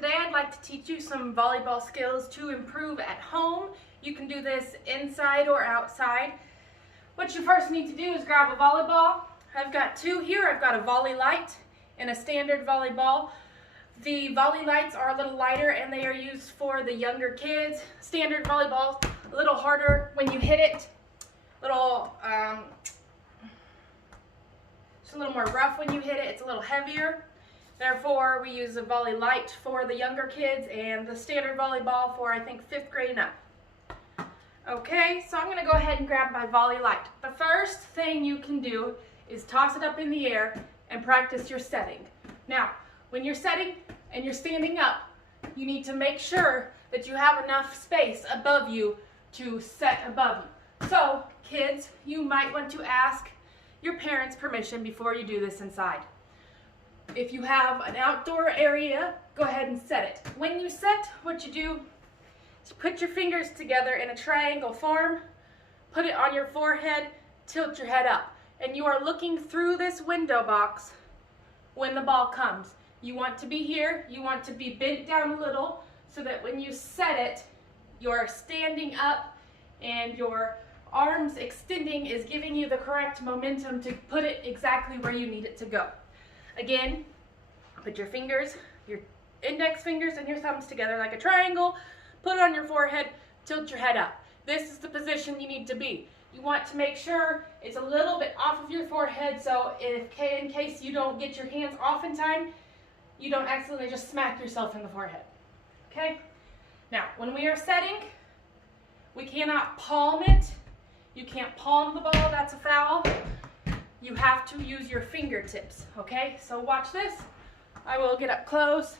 Today I'd like to teach you some volleyball skills to improve at home. You can do this inside or outside. What you first need to do is grab a volleyball. I've got two here. I've got a volley light and a standard volleyball. The volley lights are a little lighter and they are used for the younger kids. Standard volleyball, a little harder when you hit it. It's a little more rough when you hit it. It's a little heavier. Therefore, we use a volley light for the younger kids and the standard volleyball for, I think, 5th grade and up. Okay, so I'm going to go ahead and grab my volley light. The first thing you can do is toss it up in the air and practice your setting. Now, when you're setting and you're standing up, you need to make sure that you have enough space above you to set above you. So, kids, you might want to ask your parents' permission before you do this inside. If you have an outdoor area, go ahead and set it. When you set, what you do is put your fingers together in a triangle form, put it on your forehead, tilt your head up, and you are looking through this window box when the ball comes. You want to be here, you want to be bent down a little so that when you set it, you're standing up and your arms extending is giving you the correct momentum to put it exactly where you need it to go. Again, put your fingers, your index fingers and your thumbs together like a triangle, put it on your forehead, tilt your head up. This is the position you need to be. You want to make sure it's a little bit off of your forehead so in case you don't get your hands off in time, you don't accidentally just smack yourself in the forehead. Okay? Now, when we are setting, we cannot palm it. You can't palm the ball, that's a foul. You have to use your fingertips, okay? So watch this. I will get up close.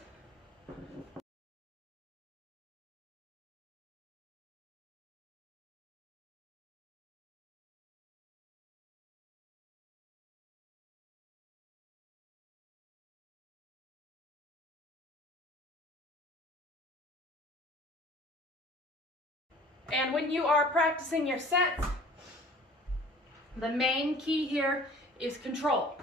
And when you are practicing your sets, the main key here is control.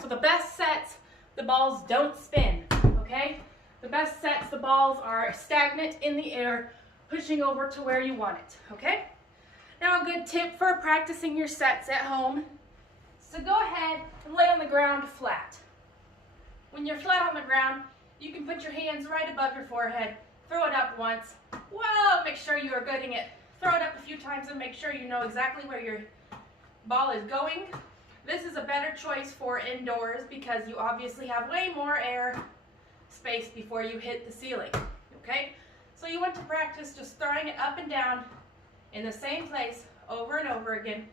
So the best sets, the balls don't spin, okay? The best sets, the balls are stagnant in the air, pushing over to where you want it, okay? Now a good tip for practicing your sets at home is to go ahead and lay on the ground flat. When you're flat on the ground, you can put your hands right above your forehead, throw it up once. Whoa, make sure you are getting it. Throw it up a few times and make sure you know exactly where your ball is going. This is a better choice for indoors because you obviously have way more air space before you hit the ceiling, okay? So you want to practice just throwing it up and down in the same place over and over again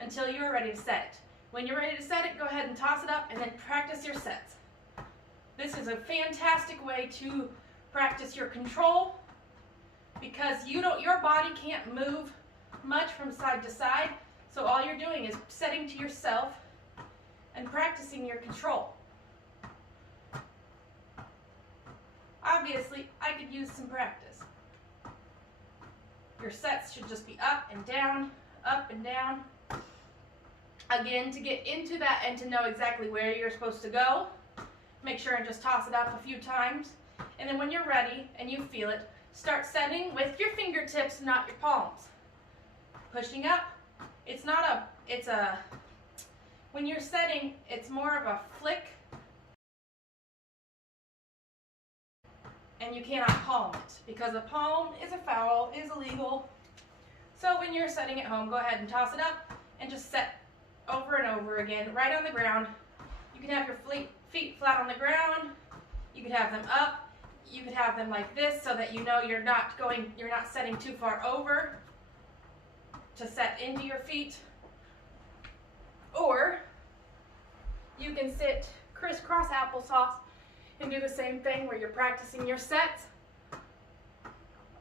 until you are ready to set it. When you're ready to set it, go ahead and toss it up and then practice your sets. This is a fantastic way to practice your control because your body can't move much from side to side. So all you're doing is setting to yourself and practicing your control. Obviously, I could use some practice. Your sets should just be up and down, up and down. Again, to get into that and to know exactly where you're supposed to go, make sure and just toss it up a few times. And then when you're ready and you feel it, start setting with your fingertips, not your palms. Pushing up. When you're setting, it's more of a flick and you cannot palm it because a palm is a foul, is illegal. So when you're setting at home, go ahead and toss it up and just set over and over again, right on the ground. You can have your feet flat on the ground. You could have them up. You could have them like this so that you know you're not setting too far over to set into your feet. Or you can sit crisscross applesauce and do the same thing where you're practicing your sets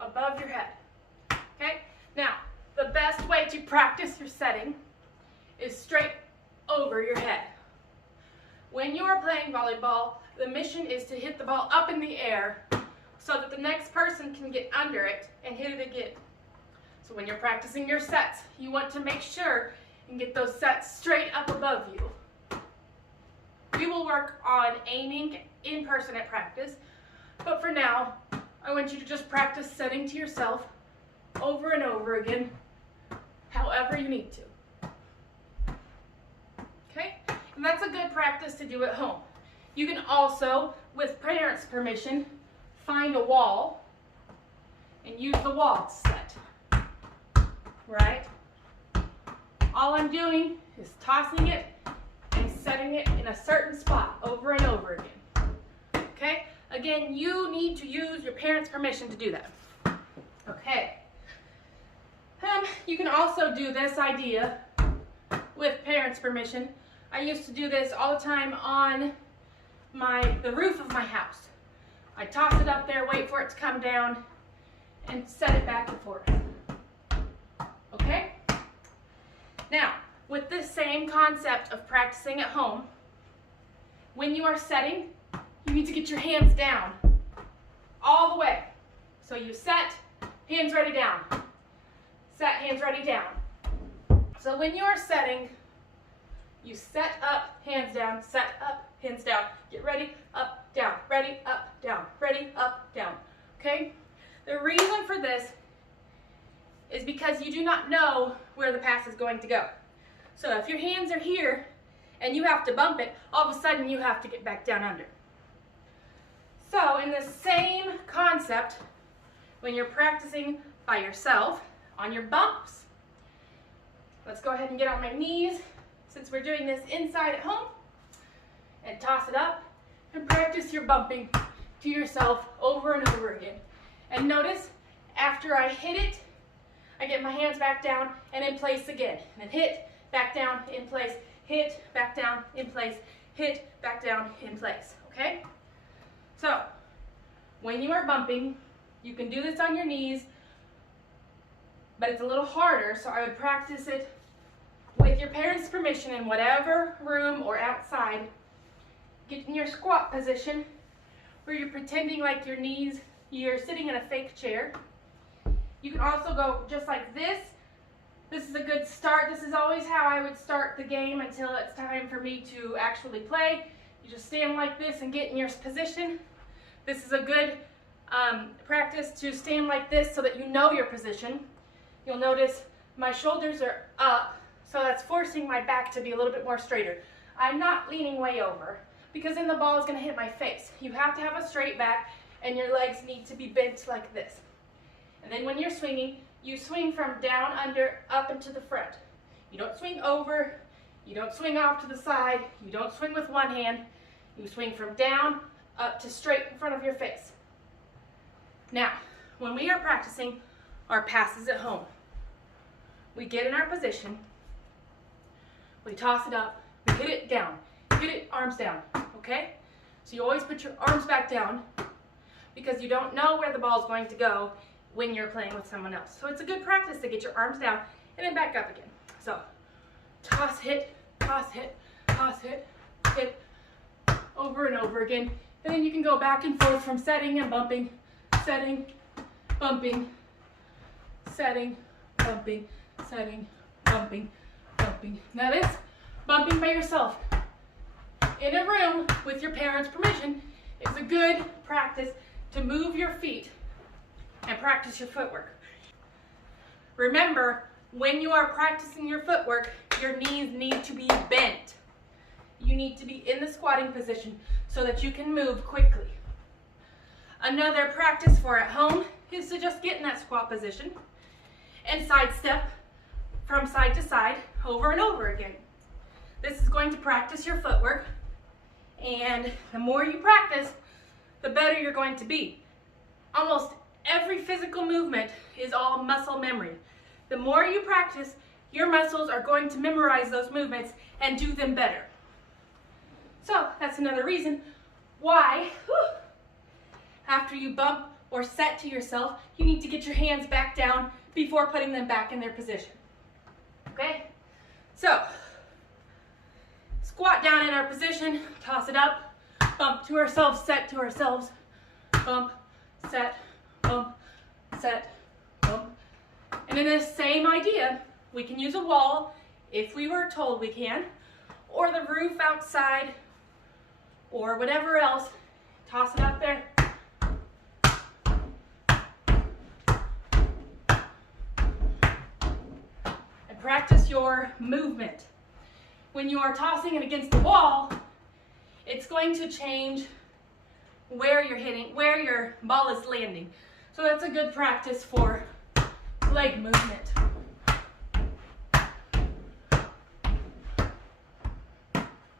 above your head. Okay? Now, the best way to practice your setting is straight over your head. When you are playing volleyball, the mission is to hit the ball up in the air so that the next person can get under it and hit it again. So when you're practicing your sets, you want to make sure and get those sets straight up above you. We will work on aiming in person at practice, But for now, I want you to just practice setting to yourself over and over again, however you need to. Okay? And that's a good practice to do at home. You can also, with parents' permission, find a wall and use the wall to set. Right? All I'm doing is tossing it and setting it in a certain spot over and over again. Okay? Again, you need to use your parents' permission to do that. Okay. You can also do this idea with parents' permission. I used to do this all the time on the roof of my house. I toss it up there, wait for it to come down, and set it back and forth. Okay? Now, with this same concept of practicing at home, when you are setting, you need to get your hands down all the way. So you set, hands ready down. Set, hands ready down. So when you are setting, you set up, hands down, set up, hands down. Get ready, up, down, ready, up, down, ready, up, down. Okay? The reason for this is because you do not know where the pass is going to go. So if your hands are here and you have to bump it, all of a sudden you have to get back down under. So in the same concept, when you're practicing by yourself on your bumps, let's go ahead and get on my knees since we're doing this inside at home, and toss it up and practice your bumping to yourself over and over again. And notice after I hit it, I get my hands back down and in place again. And then hit, back down, in place, hit, back down, in place, hit, back down, in place, okay? So, when you are bumping, you can do this on your knees, but it's a little harder, so I would practice it with your parents' permission in whatever room or outside. Get in your squat position where you're pretending like your knees, you're sitting in a fake chair. You can also go just like this. This is a good start. This is always how I would start the game until it's time for me to actually play. You just stand like this and get in your position. This is a good practice to stand like this so that you know your position. You'll notice my shoulders are up, so that's forcing my back to be a little bit more straighter. I'm not leaning way over because then the ball is going to hit my face. You have to have a straight back and your legs need to be bent like this. And then when you're swinging, you swing from down, under, up, and to the front. You don't swing over, you don't swing off to the side, you don't swing with one hand. You swing from down, up to straight in front of your face. Now, when we are practicing our passes at home, we get in our position, we toss it up, we hit it down, hit it, arms down, okay? So you always put your arms back down because you don't know where the ball is going to go when you're playing with someone else. So it's a good practice to get your arms down and then back up again. So toss, hit, hit, over and over again. And then you can go back and forth from setting and bumping, setting, bumping, setting, bumping, setting, bumping, bumping. Now this, bumping by yourself in a room with your parents' permission, is a good practice to move your feet and practice your footwork. Remember, when you are practicing your footwork, your knees need to be bent. You need to be in the squatting position so that you can move quickly. Another practice for at home is to just get in that squat position and sidestep from side to side over and over again. This is going to practice your footwork, and the more you practice, the better you're going to be. Almost every physical movement is all muscle memory. The more you practice, your muscles are going to memorize those movements and do them better. So that's another reason why, after you bump or set to yourself, you need to get your hands back down before putting them back in their position. Okay? So, squat down in our position, toss it up, bump to ourselves, set to ourselves, bump, set, bump, set, bump. And in this same idea, we can use a wall if we were told we can, or the roof outside, or whatever else. Toss it up there, practice your movement. When you are tossing it against the wall, it's going to change where you're hitting, where your ball is landing. So that's a good practice for leg movement.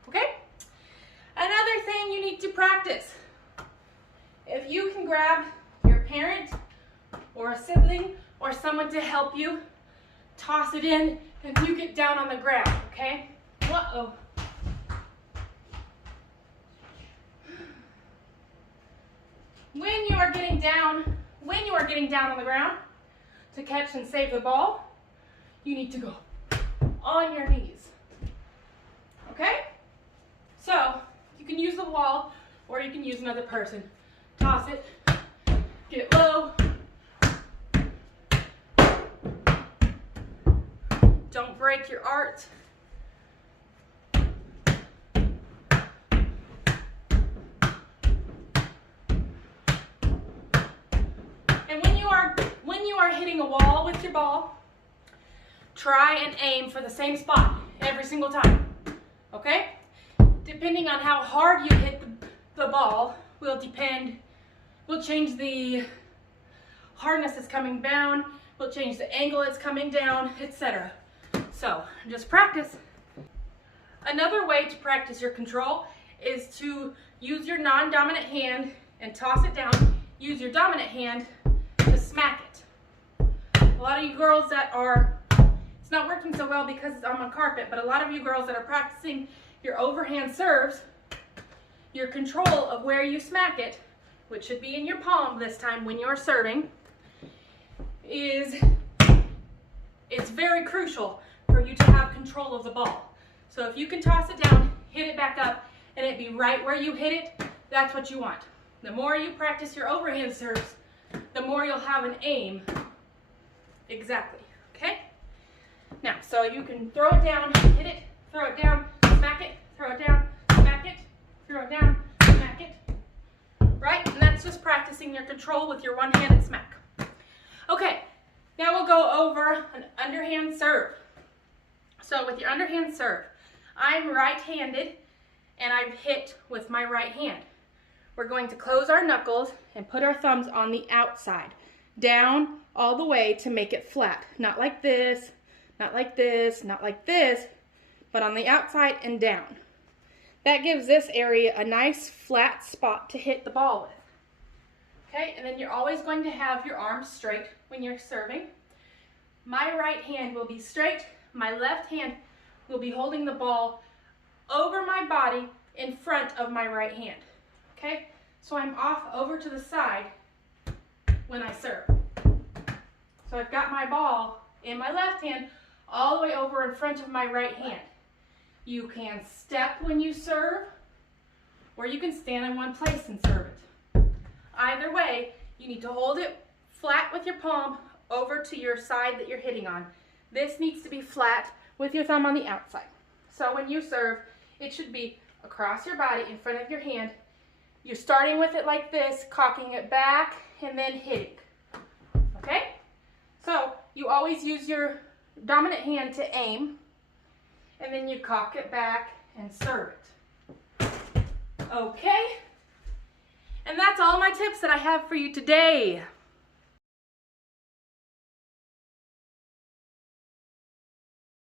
Okay? Another thing you need to practice. If you can grab your parent or a sibling or someone to help you, toss it in and you get down on the ground, okay? Uh-oh. When you are getting down on the ground to catch and save the ball, you need to go on your knees. Okay? So, you can use the wall or you can use another person. Toss it, get low. Don't break your art. And when you are hitting a wall with your ball, try and aim for the same spot every single time. Okay? Depending on how hard you hit the ball will change the hardness it's coming down, will change the angle it's coming down, etc. So, just practice. Another way to practice your control is to use your non-dominant hand and toss it down. Use your dominant hand to smack it. A lot of you girls that are, it's not working so well because I'm on carpet, but a lot of you girls that are practicing your overhand serves, your control of where you smack it, which should be in your palm this time when you're serving, it's very crucial for you to have control of the ball. So if you can toss it down, hit it back up, and it be right where you hit it, that's what you want. The more you practice your overhand serves, the more you'll have an aim. Exactly, okay? Now, so you can throw it down, hit it, throw it down, smack it, throw it down, smack it, throw it down, smack it. Right? And that's just practicing your control with your one-handed smack. Okay, now we'll go over an underhand serve. So with your underhand serve, I'm right-handed and I hit with my right hand. We're going to close our knuckles and put our thumbs on the outside, down all the way to make it flat. Not like this, not like this, not like this, but on the outside and down. That gives this area a nice flat spot to hit the ball with. Okay, and then you're always going to have your arms straight when you're serving. My right hand will be straight. My left hand will be holding the ball over my body in front of my right hand. Okay, so I'm off over to the side when I serve. So I've got my ball in my left hand all the way over in front of my right hand. You can step when you serve, or you can stand in one place and serve it. Either way, you need to hold it flat with your palm over to your side that you're hitting on. This needs to be flat with your thumb on the outside. So when you serve, it should be across your body in front of your hand. You're starting with it like this, cocking it back, and then hitting. Okay? So you always use your dominant hand to aim, and then you cock it back and serve it. Okay? And that's all my tips that I have for you today.